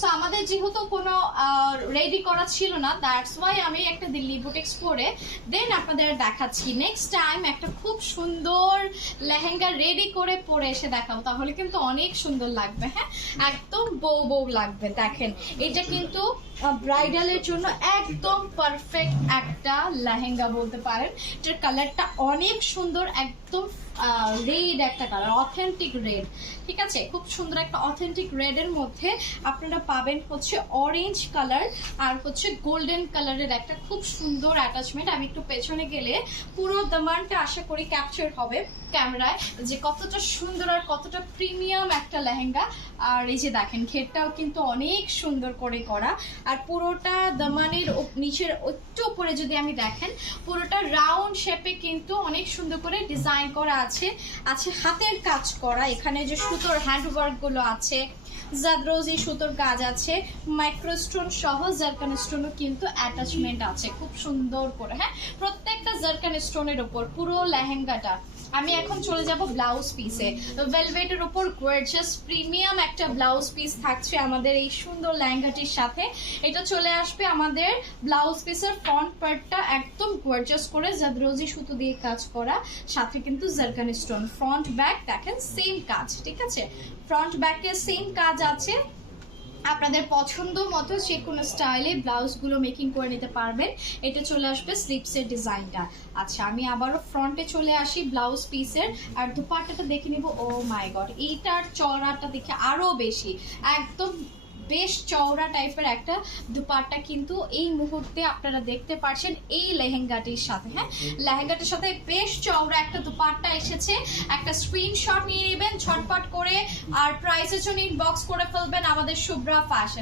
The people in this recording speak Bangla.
সো আমাদের যেহেতু কোনো রেডি করা ছিল না দ্যাটস ওয়াই আমি একটা দিল্লি বুটিক্স পরে দেন আপনাদের দেখাচ্ছি। নেক্সট টাইম একটা খুব সুন্দর লেহেঙ্গা রেডি করে পরে এসে দেখাবো, তাহলে কিন্তু অনেক সুন্দর লাগবে হ্যাঁ? একদম বউ বউ লাগবে, দেখেন। এটা কিন্তু ব্রাইডালের জন্য একদম পারফেক্ট একটা লেহেঙ্গা বলতে পারেন। এটার কালারটা অনেক সুন্দর, একদম রেড একটা কালার অথেন্টিক রেড ঠিক আছে? খুব সুন্দর একটা অথেন্টিক রেডের মধ্যে আপনারা পাবেন হচ্ছে অরেঞ্জ কালার আর হচ্ছে গোল্ডেন কালারের একটা খুব সুন্দর অ্যাটাচমেন্ট আমি একটু পেছনে গেলে পুরো দামানটা আশা করি ক্যাপচার হবে ক্যামেরায় যে কতটা সুন্দর আর কতটা প্রিমিয়াম একটা লেহেঙ্গা। আর এই যে দেখেন, ঘেরটাও কিন্তু অনেক সুন্দর করে করা। আর পুরোটা দামানের নিচের একটু উপরে যদি আমি দেখেন, পুরোটা রাউন্ড শেপে কিন্তু অনেক সুন্দর করে ডিজাইন করা আছে। আছে হাতের কাজ করা। এখানে যে সুতোর হ্যান্ডওয়ার্কগুলো আছে জাদরোজি সুতোর কাজ আছে মাইক্রোস্টোন সহ জারকান স্টোনও কিন্তু অ্যাটাচমেন্ট আছে, খুব সুন্দর করে হ্যাঁ? প্রত্যেকটা জারকান স্টোনের ওপর পুরো লেহেঙ্গাটা আমি এখন চলে যাব ব্লাউজ পিসে ভেলভেটের উপর গর্জিয়াস প্রিমিয়াম একটা ব্লাউজ পিস থাকছে আমাদের এই সুন্দর লেহেঙ্গাটির সাথে। এটা চলে আসবে আমাদের ব্লাউজ পিসের ফ্রন্ট পার্টটা একদম গর্জিয়াস করে জাদরোজি সুতো দিয়ে কাজ করা। সাথে কিন্তু জারকান স্টোন ফ্রন্ট ব্যাক দেখেন সেম কাজ, ঠিক আছে? ফ্রন্ট ব্যাকের সেম কাজ আছে। আপনাদের পছন্দ মতো যে কোনো স্টাইলে ব্লাউজগুলো মেকিং করে নিতে পারবেন। এটা চলে আসবে স্লিপসের ডিজাইনটা। আচ্ছা আমি আবারও ফ্রন্টে চলে আসি ব্লাউজ পিসের আর দুপাট্টাটা দেখে নিব ও মাই গড এইটার চড়াটা দেখে আরও বেশি। একদম বেশ চওড়া টাইপের একটা দুপাট্টা কিন্তু এই মুহূর্তে আপনারা দেখতে পাচ্ছেন এই লেহেঙ্গাটির সাথে হ্যাঁ? লেহেঙ্গাটির সাথে বেশ চওড়া একটা দুপাট্টা এসেছে। একটা স্ক্রিনশট নিয়ে নেবেন ছটপট করে আর প্রাইসের জন্য ইনবক্স করে ফেলবেন আমাদের শুভ্রা ফ্যাশন